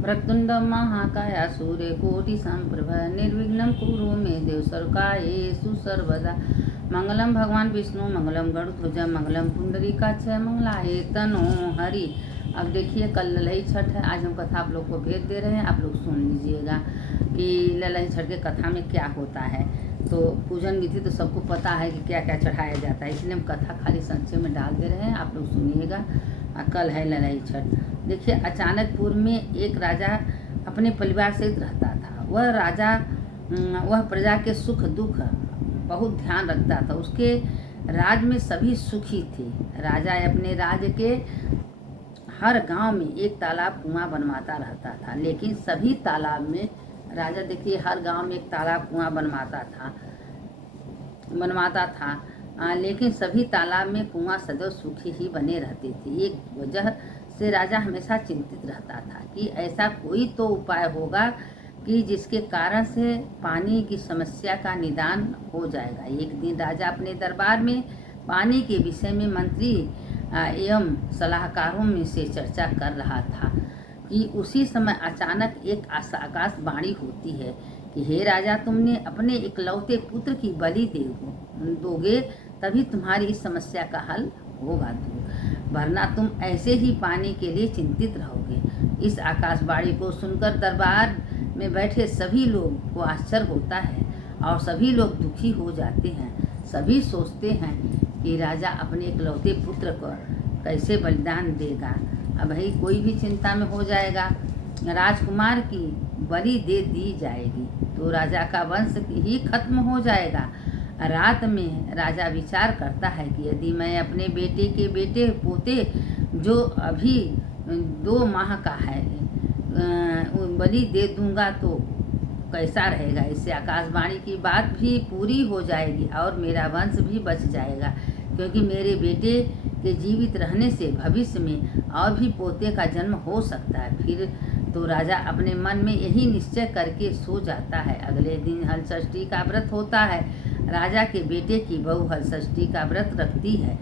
वक्रतुंड महाकाय सूर्यकोटि संप्रभ निर्विघ्नं कुरु मे देव सर्वकार्येषु सर्वदा। मंगलम भगवान विष्णु मंगलम गरुड़ध्वज मंगलम पुंडरीकाक्ष मंगलाय तनो हरि। अब देखिए कल ललई छठ है। आज हम कथा आप लोग को भेज दे रहे हैं, आप लोग सुन लीजिएगा कि ललई छठ के कथा में क्या होता है। तो पूजन विधि तो सबको पता है कि क्या क्या चढ़ाया जाता है, इसलिए हम कथा खाली संक्षेप में डाल दे रहे हैं, आप लोग सुनिएगा। कल है ललई छठ। देखिए अचानकपुर में एक राजा अपने परिवार सहित रहता था। वह राजा वह प्रजा के सुख दुख बहुत ध्यान रखता था। उसके राज में सभी सुखी थे। राजा अपने राज्य के हर गांव में एक तालाब कुआं बनवाता रहता था, लेकिन सभी तालाब में राजा देखिए हर गांव में एक तालाब कुआं बनवाता था, लेकिन सभी तालाब में कुआं सदैव सूखी ही बने रहते थे। एक वजह से राजा हमेशा चिंतित रहता था कि ऐसा कोई तो उपाय होगा कि जिसके कारण से पानी की समस्या का निदान हो जाएगा। एक दिन राजा अपने दरबार में पानी के विषय में मंत्री एवं सलाहकारों में से चर्चा कर रहा था कि उसी समय अचानक एक आकाशवाणी होती है कि हे राजा, तुमने अपने इकलौते पुत्र की बलि दोगे तभी तुम्हारी इस समस्या का हल होगा, वरना तुम ऐसे ही पानी के लिए चिंतित रहोगे। इस आकाशवाणी को सुनकर दरबार में बैठे सभी लोग को आश्चर्य होता है और सभी लोग दुखी हो जाते हैं। सभी सोचते हैं कि राजा अपने इकलौते पुत्र को कैसे बलिदान देगा। अब भाई कोई भी चिंता में हो जाएगा। राजकुमार की बलि दे दी जाएगी तो राजा का वंश ही खत्म हो जाएगा। रात में राजा विचार करता है कि यदि मैं अपने बेटे के बेटे पोते जो अभी 2 माह का है बलि दे दूंगा तो कैसा रहेगा। इससे आकाशवाणी की बात भी पूरी हो जाएगी और मेरा वंश भी बच जाएगा, क्योंकि मेरे बेटे के जीवित रहने से भविष्य में और भी पोते का जन्म हो सकता है। फिर तो राजा अपने मन में यही निश्चय करके सो जाता है। अगले दिन हलषष्ठी का व्रत होता है। राजा के बेटे की बहू हलषष्ठी का व्रत रखती है।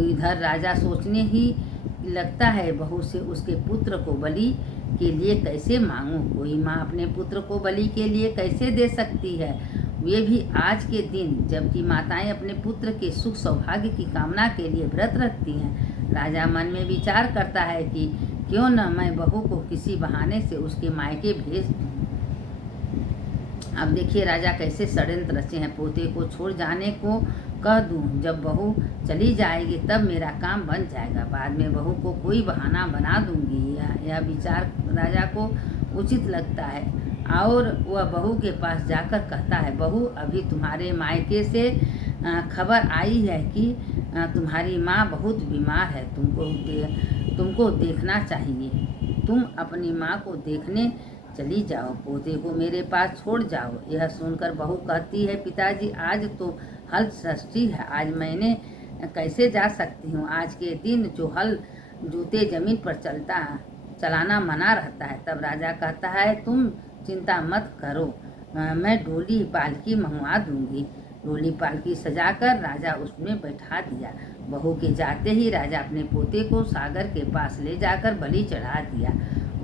इधर राजा सोचने ही लगता है बहू से उसके पुत्र को बलि के लिए कैसे मांगूं। कोई माँ अपने पुत्र को बलि के लिए कैसे दे सकती है, वे भी आज के दिन, जबकि माताएं अपने पुत्र के सुख सौभाग्य की कामना के लिए व्रत रखती हैं। राजा मन में विचार करता है कि क्यों न मैं बहू को किसी बहाने से उसके मायके भेज दूं। अब देखिए राजा कैसे षड्यंत्र रचे हैं। पोते को छोड़ जाने को कह दूं, जब बहू चली जाएगी तब मेरा काम बन जाएगा, बाद में बहू को कोई बहाना बना दूंगी। यह विचार राजा को उचित लगता है और वह बहू के पास जाकर कहता है, बहू, अभी तुम्हारे मायके से खबर आई है कि तुम्हारी माँ बहुत बीमार है, तुमको देखना चाहिए। तुम अपनी माँ को देखने चली जाओ, पोते को मेरे पास छोड़ जाओ। यह सुनकर बहू कहती है, पिताजी, आज तो हल षष्ठी है, आज मैंने कैसे जा सकती हूँ। आज के दिन जो हल जूते जमीन पर चलाना मना रहता है। तब राजा कहता है, तुम चिंता मत करो, मैं डोली पालकी मंगवा दूंगी। डोली पालकी सजाकर राजा उसमें बैठा दिया। बहू के जाते ही राजा अपने पोते को सागर के पास ले जाकर बलि चढ़ा दिया।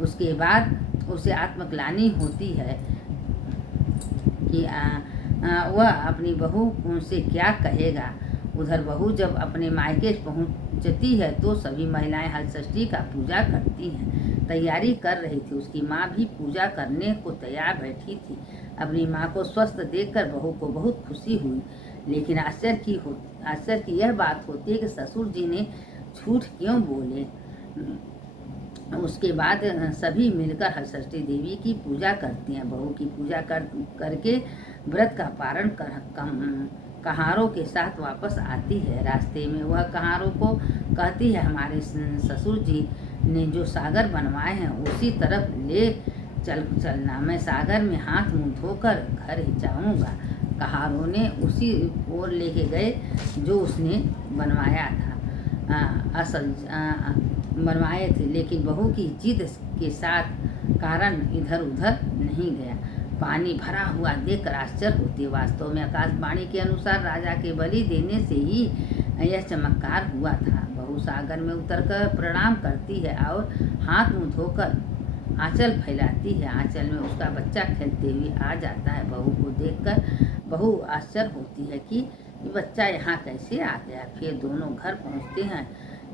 उसके बाद उसे आत्मग्लानि होती है कि वह अपनी बहू से क्या कहेगा। उधर बहू जब अपने मायके पहुंचती है तो सभी महिलाएं हलषष्ठी का पूजा करती हैं, तैयारी कर रही थी। उसकी माँ भी पूजा करने को तैयार बैठी थी। अपनी माँ को स्वस्थ देखकर बहू को बहुत खुशी हुई, लेकिन आश्चर्य की यह बात होती है कि ससुर जी ने झूठ क्यों बोले। उसके बाद सभी मिलकर हलषष्ठी देवी की पूजा करती हैं। बहू की पूजा करके व्रत का पारण कहारों के साथ वापस आती है। रास्ते में वह कहारों को कहती है, हमारे ससुर जी ने जो सागर बनवाए हैं उसी तरफ ले चलना, मैं सागर में हाथ मुंह धोकर घर ही जाऊँगा। कहारों ने उसी ओर लेके गए जो उसने बनवाया था, बनवाए थे, लेकिन बहू की जिद के साथ कारण इधर उधर नहीं गया। पानी भरा हुआ देखकर आश्चर्य होती है। वास्तव में आकाशवाणी के अनुसार राजा के बलि देने से ही यह चमत्कार हुआ था। बहू सागर में उतरकर प्रणाम करती है और हाथ मुंह धोकर आंचल फैलाती है। आंचल में उसका बच्चा खेलते हुए आ जाता है। बहू को देखकर बहू आश्चर्य होती है कि ये बच्चा यहाँ कैसे आ गया। फिर दोनों घर पहुँचते हैं।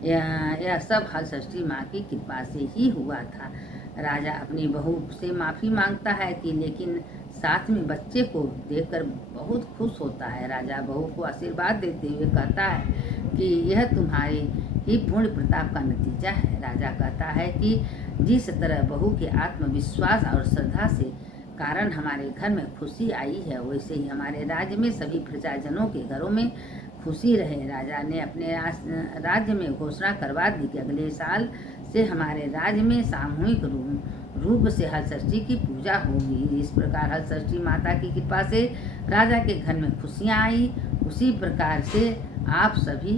यह सब हलषष्ठी माँ की कृपा से ही हुआ था। राजा अपनी बहू से माफ़ी मांगता है कि लेकिन साथ में बच्चे को देखकर बहुत खुश होता है। राजा बहू को आशीर्वाद देते हुए कहता है कि यह तुम्हारे ही पुण्य प्रताप का नतीजा है। राजा कहता है कि जिस तरह बहू के आत्मविश्वास और श्रद्धा से कारण हमारे घर में खुशी आई है, वैसे ही हमारे राज्य में सभी प्रजाजनों के घरों में खुशी रहे। राजा ने अपने राज्य में घोषणा करवा दी कि अगले साल से हमारे राज्य में सामूहिक रूप से हलषष्ठी की पूजा होगी। इस प्रकार हलषष्ठी माता की कृपा से राजा के घर में खुशियाँ आई। उसी प्रकार से आप सभी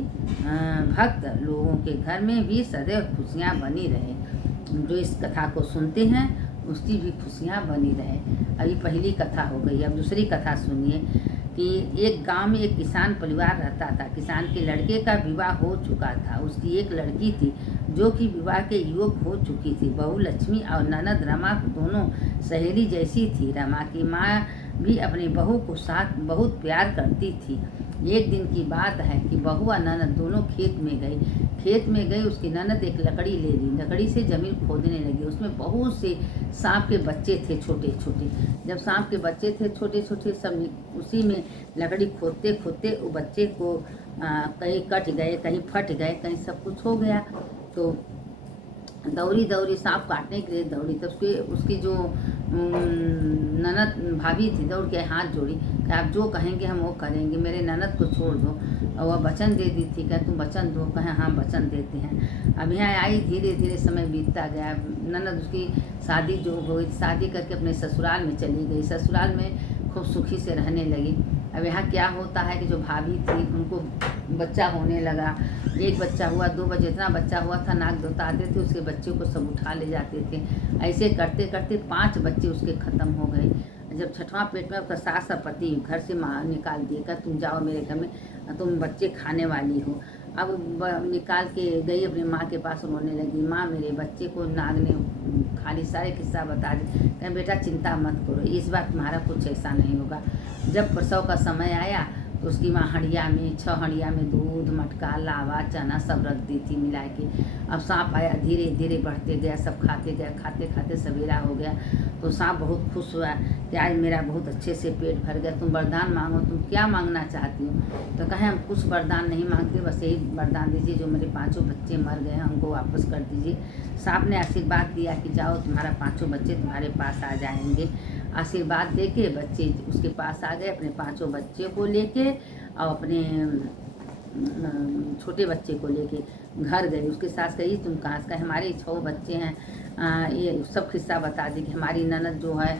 भक्त लोगों के घर में भी सदैव खुशियाँ बनी रहे। जो इस कथा को सुनते हैं उसकी भी खुशियाँ बनी रहे। अभी पहली कथा हो गई। अब दूसरी कथा सुनिए कि एक गांव में एक किसान परिवार रहता था। किसान के लड़के का विवाह हो चुका था। उसकी एक लड़की थी जो कि विवाह के योग्य हो चुकी थी। बहू लक्ष्मी और ननद रमा दोनों सहेली जैसी थी। रमा की माँ भी अपनी बहू को साथ बहुत प्यार करती थी। एक दिन की बात है कि बहू और ननद दोनों खेत में गई। उसकी ननद एक लकड़ी ले ली। लकड़ी से जमीन खोदने लगी। उसमें बहुत से सांप के बच्चे थे छोटे छोटे। जब सांप के बच्चे थे छोटे छोटे, सब उसी में लकड़ी खोदते खोदते वो बच्चे को कहीं कट गए, कहीं फट गए, कहीं सब कुछ हो गया। तो दौड़ी सांप काटने के लिए दौड़ी। तो उसकी जो ननद भाभी थी दौड़ के हाथ जोड़ी कि आप जो कहेंगे हम वो करेंगे, मेरे ननद को छोड़ दो। और वह वचन दे दी थी। कहे तुम वचन दो। कहे हाँ वचन देते हैं। अब यहाँ आई। धीरे धीरे समय बीतता गया। ननद उसकी शादी जो हुई, शादी करके अपने ससुराल में चली गई। ससुराल में खूब सुखी से रहने लगी। अब यहाँ क्या होता है कि जो भाभी थी उनको बच्चा होने लगा। एक बच्चा हुआ, 2 बच्चे, जितना बच्चा हुआ था नाक दोताते थे, उसके बच्चे को सब उठा ले जाते थे। ऐसे करते करते 5 बच्चे उसके ख़त्म हो गए। जब छठवां पेट में उसका सास और पति घर से माँ निकाल दिए। कहा तुम जाओ मेरे घर में, तुम बच्चे खाने वाली हो। अब निकाल के गई अपनी माँ के पास, रोने लगी। माँ मेरे बच्चे को नाग ने खाली सारे किस्सा बता दी। कहें बेटा चिंता मत करो, इस बार तुम्हारा कुछ ऐसा नहीं होगा। जब प्रसव का समय आया तो उसकी माँ हंडिया में 6 हंडिया में दूध, मटका, लावा, चना सब रख दी थी मिला के। अब सांप आया, धीरे धीरे बढ़ते गया, सब खाते गया। खाते खाते सवेरा हो गया तो सांप बहुत खुश हुआ कि आज मेरा बहुत अच्छे से पेट भर गया। तुम वरदान मांगो, तुम क्या मांगना चाहती हो। तो कहे हम कुछ वरदान नहीं मांगते, बस यही वरदान दीजिए जो मेरे 5 बच्चे मर गए हैं हमको वापस कर दीजिए। सांप ने आशीर्वाद दिया कि जाओ तुम्हारा 5 बच्चे तुम्हारे पास आ जाएंगे। आशीर्वाद दे के बच्चे उसके पास आ गए। अपने 5 बच्चे को लेके और अपने छोटे बच्चे को लेके घर गई। उसके सास कही तुम कहाँ से। हमारे 6 बच्चे हैं। ये सब किस्सा बता दी कि हमारी ननद जो है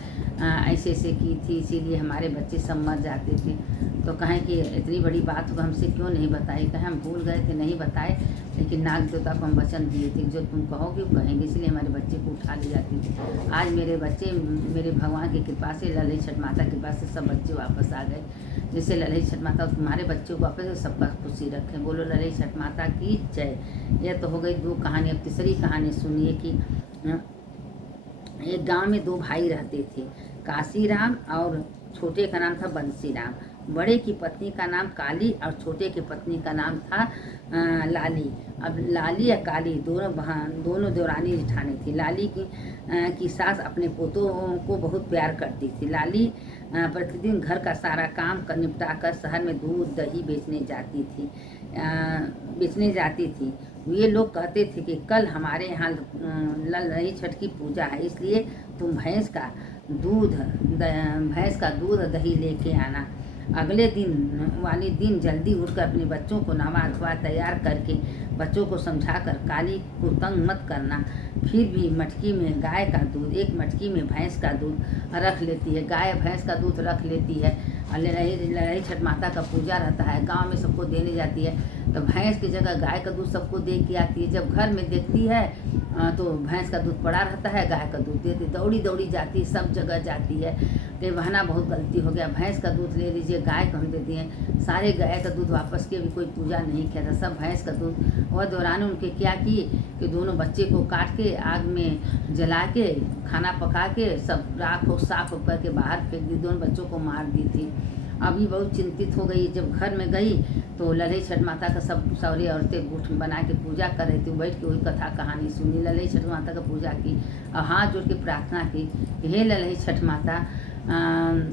ऐसे ऐसे की थी, इसीलिए हमारे बच्चे सब मर जाते थे। तो कहें कि इतनी बड़ी बात को हमसे क्यों नहीं बताई। कहें हम भूल गए थे, नहीं बताए, लेकिन नाग देवता को हम वचन दिए थे जो तुम कहोगे वो कहेंगे, इसलिए हमारे बच्चे को उठा ले जाती थी। आज मेरे बच्चे मेरे भगवान की कृपा से, ललई छठ माता की कृपा से सब बच्चे वापस आ गए। जैसे ललई छठ माता तुम्हारे बच्चों को वापस सबका खुशी रखें। बोलो ललई छठ माता की जय। यह तो हो गई 2 कहानी। अब तीसरी कहानी सुनिए कि एक गांव में 2 भाई रहते थे, काशीराम और छोटे का नाम था बंसीराम। बड़े की पत्नी का नाम काली और छोटे की पत्नी का नाम था लाली। अब लाली और काली दोनों देवरानी जेठानी थी। लाली की सास अपने पोतों को बहुत प्यार करती थी। लाली प्रतिदिन घर का सारा काम निपटा कर शहर में दूध दही बेचने जाती थी। ये लोग कहते थे कि कल हमारे यहाँ ललई छठ की पूजा है, इसलिए तुम भैंस का दूध दही लेके आना। अगले दिन जल्दी उठकर अपने बच्चों को नहवा धोवा तैयार करके बच्चों को समझाकर काली को तंग मत करना। फिर भी मटकी में गाय का दूध, एक मटकी में भैंस का दूध रख लेती है। गाय भैंस का दूध रख लेती है। ललई छठ माता का पूजा रहता है, गांव में सबको देने जाती है। तो भैंस की जगह गाय का दूध सबको दे के आती है। जब घर में देखती है तो भैंस का दूध पड़ा रहता है, गाय का दूध देती, दौड़ी दौड़ी जाती है, सब जगह जाती है कि बहना बहुत गलती हो गया, भैंस का दूध ले लीजिए, गाय को हम दे दिए। सारे गाय का दूध वापस किए, भी कोई पूजा नहीं किया था, सब भैंस का दूध। और दौरान उनके क्या की कि दोनों बच्चे को काट के आग में जला के खाना पका के सब राख हो साफ करके बाहर फेंक दी, दोनों बच्चों को मार दी थी। अभी बहुत चिंतित हो गई। जब घर में गई तो ललई छठ माता का सब सारी औरतें गुठ बना के पूजा कर रही थी, बैठ के वही कथा कहानी सुनी, ललई छठ माता का पूजा की और हाथ जोड़ के प्रार्थना की कि हे ललई छठ माता,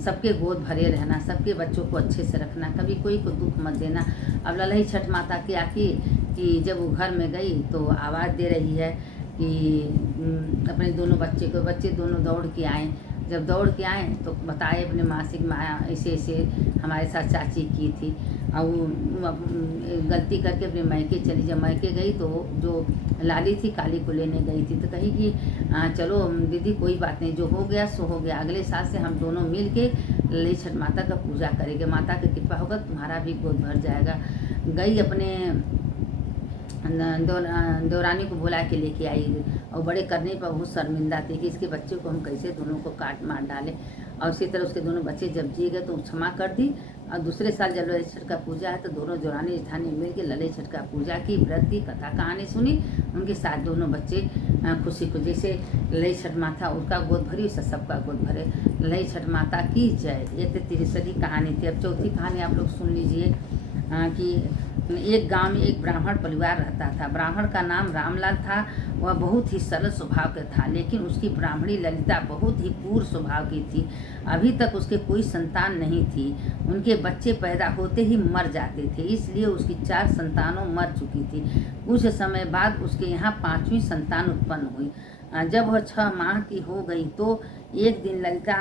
सबके गोद भरे रहना, सबके बच्चों को अच्छे से रखना, कभी कोई को दुख मत देना। अब ललई छठ माता क्या की कि जब वो घर में गई तो आवाज़ दे रही है कि अपने दोनों बच्चे दोनों दौड़ के आए। जब दौड़ के आए तो बताए अपने मासिक माया ऐसे ऐसे हमारे साथ चाची की थी और वो गलती करके अपने मायके चली। जब मायके गई तो जो लाली थी काली को लेने गई थी तो कही कि चलो दीदी कोई बात नहीं, जो हो गया सो हो गया, अगले साल से हम दोनों मिल के ललई छठ माता का पूजा करेंगे, माता की कृपा होगा तुम्हारा भी गोद भर जाएगा। गई अपने दौरानी को बुला के लेके आई और बड़े करने पर बहुत शर्मिंदा थी कि इसके बच्चे को हम कैसे दोनों को काट मार डालें। और उसी तरह उसके दोनों बच्चे जब जी गए तो क्षमा कर दी। और दूसरे साल जब ललई छठ का पूजा है तो दोनों दौरानी जेठानी मिल के ललई छठ का पूजा की, व्रत की, कथा कहानी सुनी, उनके साथ दोनों बच्चे खुशी को जैसे ललई छठ माता उसका गोद भरी उससे सबका गोद भरे। ललई छठ माता की जय। ये तो तीसरी कहानी थी। अब चौथी कहानी आप लोग सुन लीजिए कि एक गांव में एक ब्राह्मण परिवार रहता था। ब्राह्मण का नाम रामलाल था। वह बहुत ही सरल स्वभाव का था, लेकिन उसकी ब्राह्मणी ललिता बहुत ही क्रूर स्वभाव की थी। अभी तक उसके कोई संतान नहीं थी। उनके बच्चे पैदा होते ही मर जाते थे, इसलिए उसकी 4 संतानों मर चुकी थी। कुछ समय बाद उसके यहाँ 5वीं संतान उत्पन्न हुई। जब वह 6 माह की हो गई तो एक दिन ललिता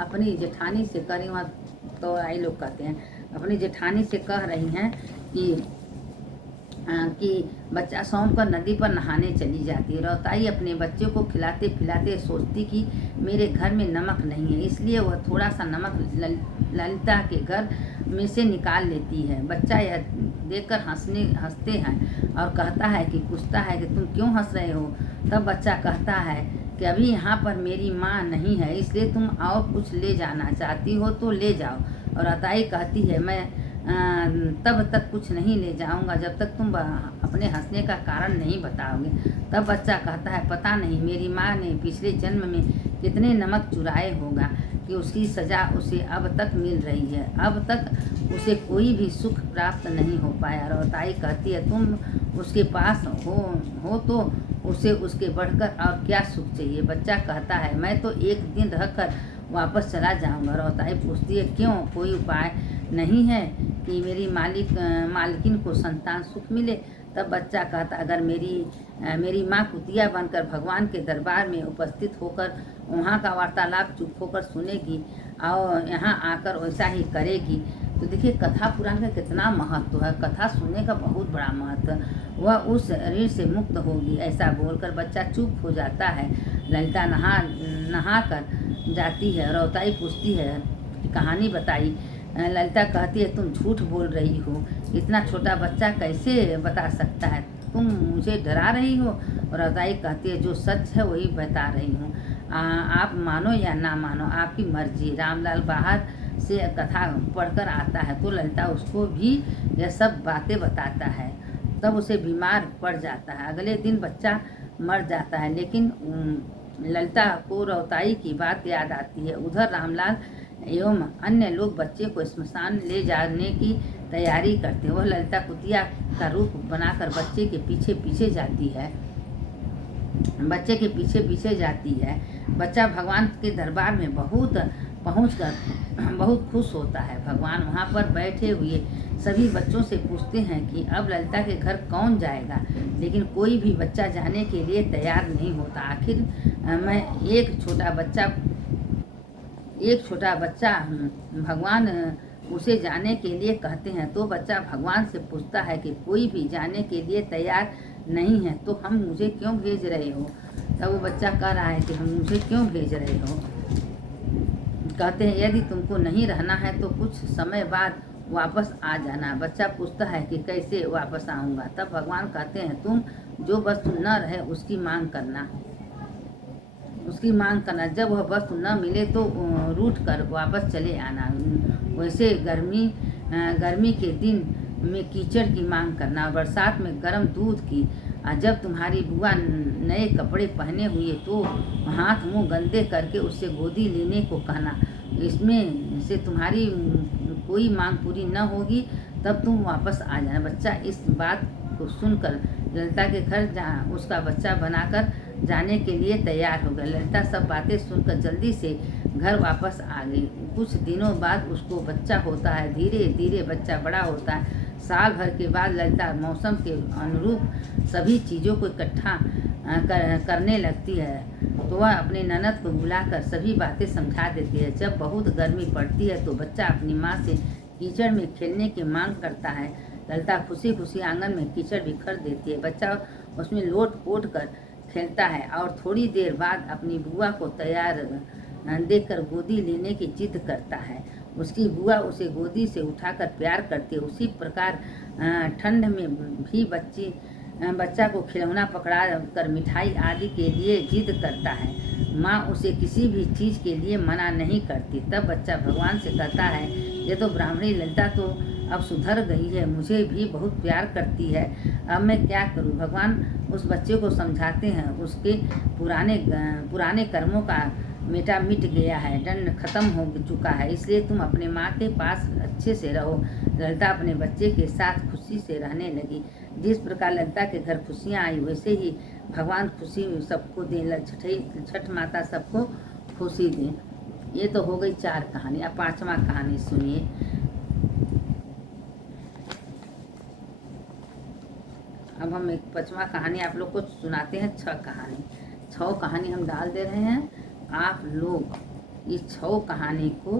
अपनी जेठानी से करी, वहाँ तो आई लोग कहते हैं, अपनी जेठानी से कह रही हैं कि बच्चा सौंप कर नदी पर नहाने चली जाती है। रौताई अपने बच्चे को खिलाते पिलाते सोचती कि मेरे घर में नमक नहीं है, इसलिए वह थोड़ा सा नमक ललिता के घर में से निकाल लेती है। बच्चा यह देखकर हंसते हैं और कहता है कि पूछता है कि तुम क्यों हंस रहे हो। तब बच्चा कहता है कि अभी यहाँ पर मेरी माँ नहीं है, इसलिए तुम और कुछ ले जाना चाहती हो तो ले जाओ। और अताई कहती है मैं तब तक कुछ नहीं ले जाऊंगा जब तक तुम अपने हंसने का कारण नहीं बताओगे। तब बच्चा कहता है पता नहीं मेरी माँ ने पिछले जन्म में कितने नमक चुराए होगा कि उसकी सज़ा उसे अब तक मिल रही है। अब तक उसे कोई भी सुख प्राप्त नहीं हो पाया। और अताई कहती है तुम उसके पास हो तो उसे उसके बढ़कर और क्या सुख चाहिए। बच्चा कहता है मैं तो एक दिन रहकर वापस चला जाऊंगा। रौताई पूछती है क्यों, कोई उपाय नहीं है कि मेरी मालकिन को संतान सुख मिले। तब बच्चा कहता अगर मेरी माँ कुतिया बनकर भगवान के दरबार में उपस्थित होकर वहाँ का वार्तालाप चुप होकर सुनेगी और यहाँ आकर वैसा ही करेगी तो देखिए कथा पुराण का कितना महत्व है। कथा सुनने का बहुत बड़ा महत्व। वह उस ऋण से मुक्त होगी। ऐसा बोलकर बच्चा चुप हो जाता है। ललिता नहा कर जाती है। रौताई पूछती है कहानी बताई। ललिता कहती है तुम झूठ बोल रही हो, इतना छोटा बच्चा कैसे बता सकता है, तुम मुझे डरा रही हो। और रौताई कहती है जो सच है वही बता रही हूँ, आप मानो या ना मानो आपकी मर्जी। रामलाल बाहर से कथा पढ़कर आता है तो ललिता उसको भी यह सब बातें बताता है। तब उसे बीमार पड़ जाता है। अगले दिन बच्चा मर जाता है, लेकिन ललिता को रौताई की बात याद आती है। उधर रामलाल एवं अन्य लोग बच्चे को श्मशान ले जाने की तैयारी करते हैं। वह ललिता कुतिया का रूप बनाकर बच्चे के पीछे पीछे जाती है। बच्चा भगवान के दरबार में पहुंचकर बहुत खुश होता है। भगवान वहां पर बैठे हुए सभी बच्चों से पूछते हैं कि अब ललिता के घर कौन जाएगा, लेकिन कोई भी बच्चा जाने के लिए तैयार नहीं होता। आखिर मैं एक छोटा बच्चा भगवान उसे जाने के लिए कहते हैं तो बच्चा भगवान से पूछता है कि कोई भी जाने के लिए तैयार नहीं है तो हम मुझे क्यों भेज रहे हो। तब वो बच्चा कह रहा है कि हम मुझे क्यों भेज रहे हो। कहते हैं यदि तुमको नहीं रहना है तो कुछ समय बाद वापस आ जाना। बच्चा पूछता है कि कैसे वापस आऊँगा। तब भगवान कहते हैं तुम जो वस्तु न रहे उसकी मांग करना, उसकी मांग करना। जब वह वस्तु न मिले तो रूठ कर वापस चले आना। वैसे गर्मी के दिन में कीचड़ की मांग करना, बरसात में गर्म दूध की। जब तुम्हारी बुआ नए कपड़े पहने हुए तो हाथ मुंह गंदे करके उससे गोदी लेने को कहना। इसमें से तुम्हारी कोई मांग पूरी न होगी तब तुम वापस आ जाना। बच्चा इस बात को सुनकर ललिता के घर उसका बच्चा बनाकर जाने के लिए तैयार हो गया। ललिता सब बातें सुनकर जल्दी से घर वापस आ गई। कुछ दिनों बाद उसको बच्चा होता है। धीरे धीरे बच्चा बड़ा होता है। साल भर के बाद ललिता मौसम के अनुरूप सभी चीज़ों को इकट्ठा करने लगती है। तो वह अपने ननद को बुलाकर सभी बातें समझा देती है। जब बहुत गर्मी पड़ती है तो बच्चा अपनी माँ से कीचड़ में खेलने की मांग करता है। ललिता खुशी खुशी आंगन में कीचड़ बिखर देती है। बच्चा उसमें लोट पोट कर खेलता है और थोड़ी देर बाद अपनी बुआ को तैयार देखकर गोदी लेने की जिद करता है। उसकी बुआ उसे गोदी से उठाकर प्यार करती है। उसी प्रकार ठंड में भी बच्चा को खिलौना पकड़ा कर मिठाई आदि के लिए जिद करता है। माँ उसे किसी भी चीज़ के लिए मना नहीं करती। तब बच्चा भगवान से कहता है, ये तो ब्राह्मणी ललिता तो अब सुधर गई है, मुझे भी बहुत प्यार करती है, अब मैं क्या करूं। भगवान उस बच्चे को समझाते हैं, उसके पुराने कर्मों का मेटा मिट गया है, दंड खत्म हो चुका है, इसलिए तुम अपने माँ के पास अच्छे से रहो। ललिता अपने बच्चे के साथ खुशी से रहने लगी। जिस प्रकार ललिता के घर खुशियाँ आई वैसे ही भगवान खुशी सबको दें, छठ माता सबको खुशी दें। ये तो हो गई 4 कहानी। अब 5वां कहानी सुनिए। अब हम एक 5वां कहानी आप लोग को सुनाते हैं। 6 कहानी हम डाल दे रहे हैं। आप लोग इस 6 कहानी को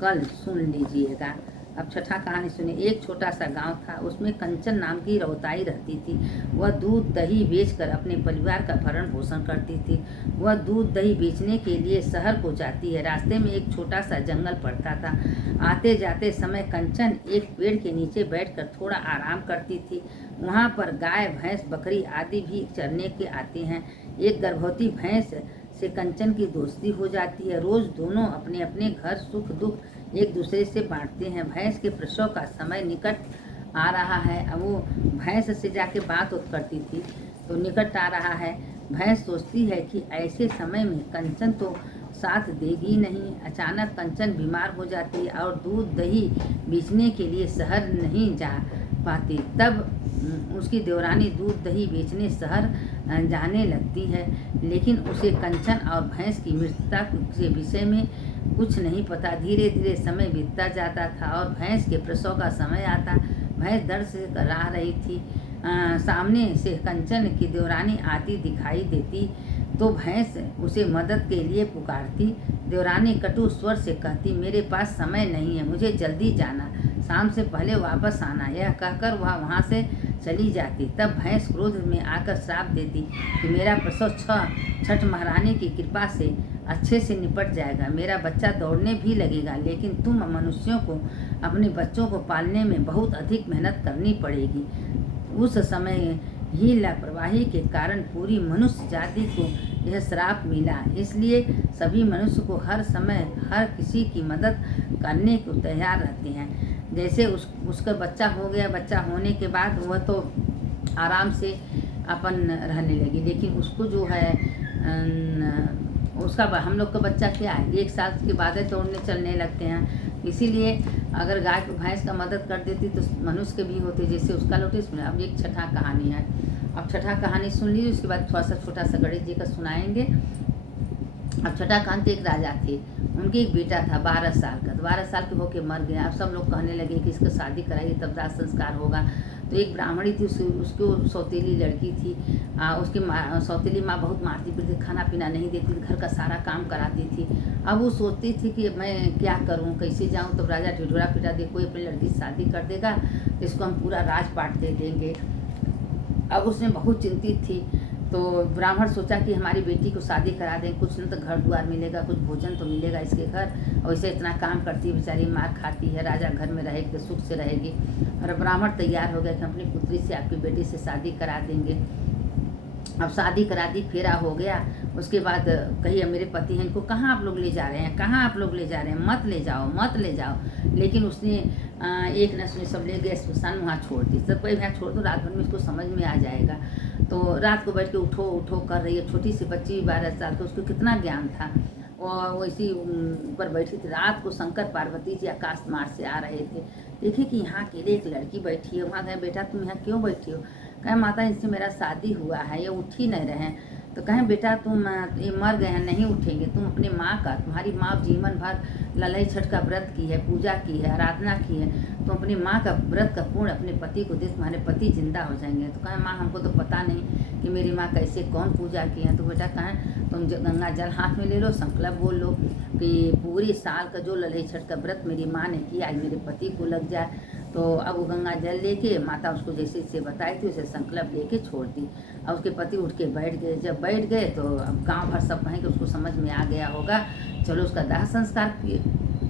कल सुन लीजिएगा। अब 6ठा कहानी सुनिए। एक छोटा सा गांव था, उसमें कंचन नाम की रौताई रहती थी। वह दूध दही बेचकर अपने परिवार का भरण पोषण करती थी। वह दूध दही बेचने के लिए शहर को जाती है। रास्ते में एक छोटा सा जंगल पड़ता था। आते जाते समय कंचन एक पेड़ के नीचे बैठकर थोड़ा आराम करती थी। वहाँ पर गाय भैंस बकरी आदि भी चरने के आते हैं। एक गर्भवती भैंस से कंचन की दोस्ती हो जाती है। रोज दोनों अपने अपने घर सुख दुख एक दूसरे से बांटते हैं। भैंस के प्रसव का समय निकट आ रहा है। अब वो भैंस से जाके बात करती थी तो निकट आ रहा है। भैंस सोचती है कि ऐसे समय में कंचन तो साथ देगी नहीं। अचानक कंचन बीमार हो जाती है और दूध दही बेचने के लिए शहर नहीं जा पाती। तब उसकी देवरानी दूध दही बेचने शहर जाने लगती है, लेकिन उसे कंचन और भैंस की मृत्यु के विषय में कुछ नहीं पता। धीरे धीरे समय बीतता जाता था और भैंस के प्रसव का समय आता। भैंस दर्द से कराह रही थी। सामने से कंचन की देवरानी आती दिखाई देती तो भैंस उसे मदद के लिए पुकारती। देवरानी कटु स्वर से कहती, मेरे पास समय नहीं है, मुझे जल्दी जाना, शाम से पहले वापस आना। यह कहकर वह वहाँ से चली जाती। तब भैंस क्रोध में आकर श्राप देती कि मेरा प्रसव छठ महारानी की कृपा से अच्छे से निपट जाएगा, मेरा बच्चा दौड़ने भी लगेगा, लेकिन तुम मनुष्यों को अपने बच्चों को पालने में बहुत अधिक मेहनत करनी पड़ेगी। उस समय ही लापरवाही के कारण पूरी मनुष्य जाति को यह श्राप मिला। इसलिए सभी मनुष्य को हर समय हर किसी की मदद करने को तैयार रहते हैं। जैसे उसका बच्चा हो गया, बच्चा होने के बाद वह तो आराम से अपन रहने लगी, लेकिन उसको जो है उसका हम लोग का बच्चा क्या है, 1 साल के बाद दौड़ने चलने लगते हैं। इसीलिए अगर गाय को भैंस का मदद कर देती तो मनुष्य के भी होते, जैसे उसका लोटे इसमें। अब एक 6ठा कहानी है। अब 6ठा कहानी सुन लीजिए, उसके बाद थोड़ा सा छोटा सा गणेश जी का सुनाएंगे। अब 6ठा कहानी, एक राजा थे, उनके एक बेटा था 12 साल का। 12 साल के होके मर गया। अब सब लोग कहने लगे कि इसका शादी कराइए तब दाह संस्कार होगा। तो एक ब्राह्मणी थी, उसको सौतेली लड़की थी। उसकी सौतेली माँ बहुत मारती पीटती, खाना पीना नहीं देती थी, घर का सारा काम कराती थी। अब वो सोचती थी कि मैं क्या करूँ, कैसे जाऊँ। तब राजा ढिढोरा पिटा दे, कोई अपनी लड़की से शादी कर देगा तो इसको हम पूरा राजपाट दे देंगे। अब उसने बहुत चिंतित थी तो ब्राह्मण सोचा कि हमारी बेटी को शादी करा दें, कुछ न तो घर द्वार मिलेगा, कुछ भोजन तो मिलेगा इसके घर, और इसे इतना काम करती है बेचारी, मार खाती है, राजा घर में रहेगी तो सुख से रहेगी। और ब्राह्मण तैयार हो गए कि अपनी पुत्री से आपकी बेटी से शादी करा देंगे। अब शादी करा दी, फेरा हो गया। उसके बाद कही मेरे पति हैं, इनको कहाँ आप लोग ले जा रहे हैं, कहाँ आप लोग ले जा रहे हैं, मत ले जाओ, मत ले जाओ। लेकिन उसने एक न सुने, सब ले गए स्मशान, वहाँ छोड़ दी। सब कोई यहाँ छोड़ दो, रात भर में इसको समझ में आ जाएगा। तो रात को बैठ के उठो उठो कर रही है, छोटी सी बच्ची 12 साल, तो उसको कितना ज्ञान था। और वैसी ऊपर बैठी थी। रात को शंकर पार्वती जी आकाश मार्ग से आ रहे थे, देखे कि यहाँ अकेले एक लड़की बैठी है। वहाँ गए, बेटा तुम यहाँ क्यों बैठी हो? कहें माता इनसे मेरा शादी हुआ है, ये उठ ही नहीं रहे। तो कहें बेटा तुम ये मर गए हैं, नहीं उठेंगे, तुम अपने माँ का, तुम्हारी माँ जीवन भर ललाई छठ का व्रत की है, पूजा की है, आराधना की है, तुम अपनी माँ का व्रत का पूर्ण अपने पति को दे, तुम्हारे पति जिंदा हो जाएंगे। तो कहें माँ हमको तो पता नहीं कि मेरी माँ कैसे कौन पूजा की है। तो बेटा कहें तुम गंगा जल हाथ में ले लो, संकल्प बोल लो कि पूरी साल का जो ललाई छठ का व्रत मेरी माँ ने किया आज मेरे पति को लग जाए। तो अब वो गंगा जल लेके माता उसको जैसे से बताई थी उसे संकल्प लेके छोड़ दी। अब उसके पति उठ के बैठ गए। जब बैठ गए तो अब गांव भर सब कहें कि उसको समझ में आ गया होगा, चलो उसका दाह संस्कार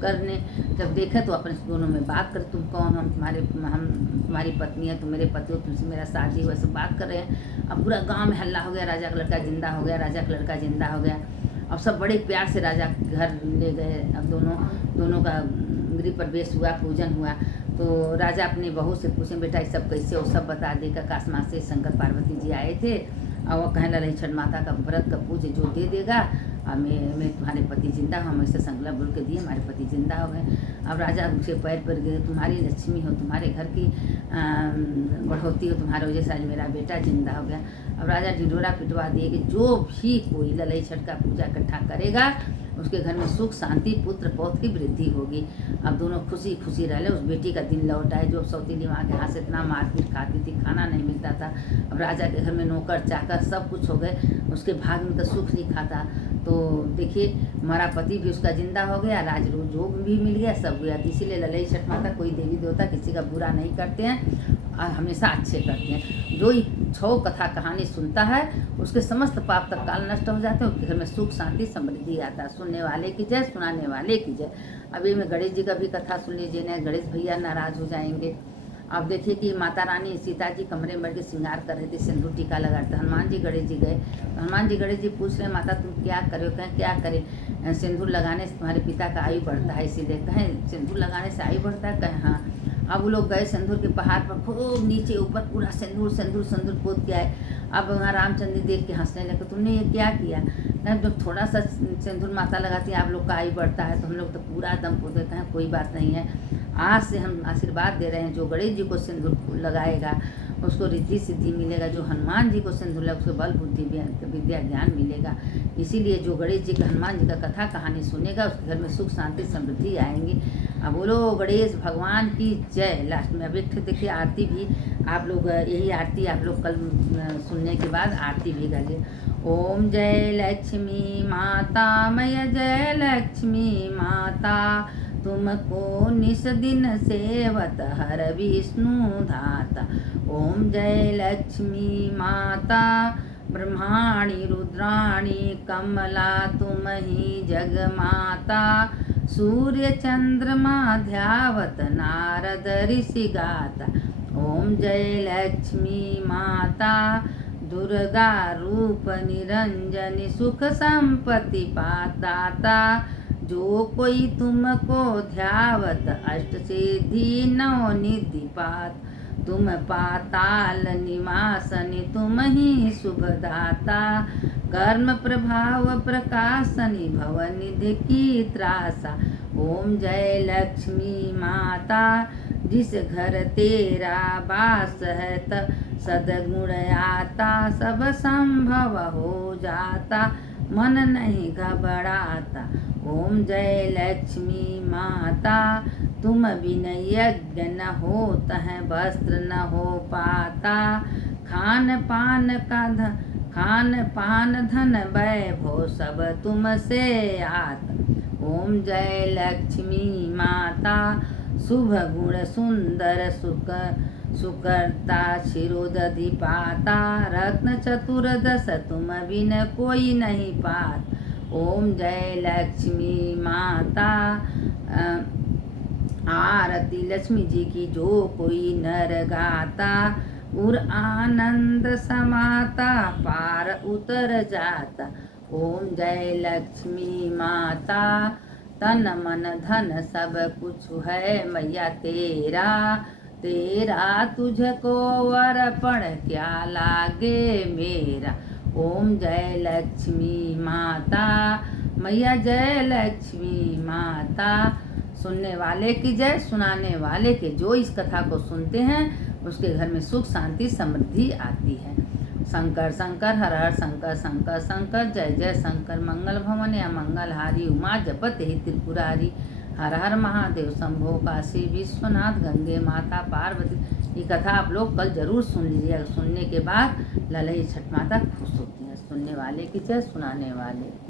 करने। जब देखे तो अपने दोनों में बात कर, तुम कौन, हम तुम्हारी पत्नी है, तुम मेरे पति हो, तुमसे मेरा शादी हुआ, सब बात कर रहे हैं। अब पूरा गाँव में हल्ला हो गया, राजा का लड़का जिंदा हो गया, राजा का लड़का जिंदा हो गया। अब सब बड़े प्यार से राजा के घर ले गए। अब दोनों का गृह प्रवेश हुआ, पूजन हुआ। तो राजा अपनी बहू से पूछे बेटा ये सब कैसे हो, सब बता देगा। काशमा से शंकर पार्वती जी आए थे और वो कहने लगे छठ माता का व्रत का पूजे जो दे देगा, और मैं तुम्हारे पति जिंदा हूँ, हम ऐसे संकल्प बोल के दिए, हमारे पति जिंदा हो गए। अब राजा उनसे पैर पर गए, तुम्हारी लक्ष्मी हो, तुम्हारे घर की बढ़ोती हो, तुम्हारे वजह से आज मेरा बेटा जिंदा हो गया। अब राजा ढिढोरा पिटवा दिए कि जो भी कोई ललाई छठ का पूजा इकट्ठा करेगा उसके घर में सुख शांति पुत्र पौत्र की वृद्धि होगी। अब दोनों खुशी खुशी रह ले। उस बेटी का दिन लौट आए जो सौतीली माँ के हाथ से इतना मारपीट खाती थी, खाना नहीं मिलता था। अब राजा के घर में नौकर चाकर सब कुछ हो गए, उसके भाग में तो सुख लिखा था। तो देखिए हमारा पति भी उसका जिंदा हो गया, राजयोग भी मिल गया, सब गया। इसीलिए ललाई छठ माता कोई देवी देवता किसी का बुरा नहीं करते हैं और हमेशा अच्छे करते हैं। जो 6 कथा कहानी सुनता है उसके समस्त पाप तत्काल नष्ट हो जाते हैं, उसके घर में सुख शांति समृद्धि आता है। सुनने वाले की जय, सुनाने वाले की जय। अभी मैं गणेश जी का भी कथा सुन लीजिए, न गणेश भैया नाराज हो जाएंगे। आप देखिए कि माता रानी सीता जी कमरे में बैठ के श्रृंगार कर रहे थे, सिंदूर टीका लगाते। हनुमान जी गणेश जी गए, हनुमान जी गणेश जी पूछ रहे माता तुम क्या करे हो? कहें क्या करें, सिंदूर लगाने से तुम्हारे पिता का आयु बढ़ता है, इसीलिए। कहें सिंदूर लगाने से आयु बढ़ता है? कहें हाँ। अब वो लोग गए सिंदूर के पहाड़ पर, खूब नीचे ऊपर पूरा सिंदूर सिंदूर सिंदूर पोत के आए। अब वहाँ रामचंद्र देख के हंसने लगे, तुमने ये क्या किया? जब थोड़ा सा सिंदूर माता लगाती है आप लोग का आयु बढ़ता है, तो हम लोग तो पूरा दम पोत देते हैं। कोई बात नहीं है, आज से हम आशीर्वाद दे रहे हैं, जो गणेश जी को सिंदूर लगाएगा उसको रिद्धि सिद्धि मिलेगा, जो हनुमान जी को सिंदूर लगा उसको बल बुद्धि विद्या ज्ञान मिलेगा। इसीलिए जो गणेश जी का हनुमान जी का कथा कहानी सुनेगा उसके घर में सुख शांति समृद्धि आएंगी। अब बोलो गणेश भगवान की जय। लास्ट में अब एक देखिए आरती भी आप लोग, यही आरती आप लोग कल सुनने के बाद आरती भी गाइए। ओम जय लक्ष्मी माता मैया, जय लक्ष्मी माता, तुमको निस दिन सेवत हर विष्णु धाता। ओम जय लक्ष्मी माता, ब्रह्माणी रुद्राणी कमला तुम ही जग माता, सूर्य चंद्रमा ध्यावत नारद ऋषि गाता। ओम जय लक्ष्मी माता, दुर्गा रूप निरंजनी सुख संपत्ति पादाता, जो कोई तुमको ध्यावत अष्ट सिद्धि नौ निधि पात, तुम पाताल निवासनि तुम ही शुभदाता, कर्म प्रभाव प्रकाशनि भव निधि की त्रासा। ओम जय लक्ष्मी माता, जिस घर तेरा वास है सदगुण आता, सब संभव हो जाता, मन नहीं घबराता। ओम जय लक्ष्मी माता, तुम बिन यज्ञ न होता है, वस्त्र न हो पाता, खान पान धन वैभव सब तुमसे आता। ओम जय लक्ष्मी माता, शुभ गुण सुंदर सुकर्ता क्षीरोदधिपाता रत्न चतुर्दश तुम बिन कोई नहीं पात। ओम जय लक्ष्मी माता। आरती लक्ष्मी जी की जो कोई नर गाता, उर आनंद समाता पार उतर जाता। ओम जय लक्ष्मी माता। तन मन धन सब कुछ है मैया तेरा, तेरा तुझको अर्पण क्या लागे मेरा। ओम जय लक्ष्मी माता। मैया जय लक्ष्मी माता। सुनने वाले की जय, सुनाने वाले के। जो इस कथा को सुनते हैं उसके घर में सुख शांति समृद्धि आती है। शंकर शंकर हर हर शंकर शंकर शंकर जय जय शंकर। मंगल भवन या मंगलहारी उमा जपत ही त्रिपुरारी। हर हर महादेव शंभो काशी विश्वनाथ गंगे माता पार्वती। ये कथा आप लोग कल जरूर सुन लीजिएगा। सुनने के बाद ललई छठ माता खुश होती है। सुनने वाले की जय, सुनाने वाले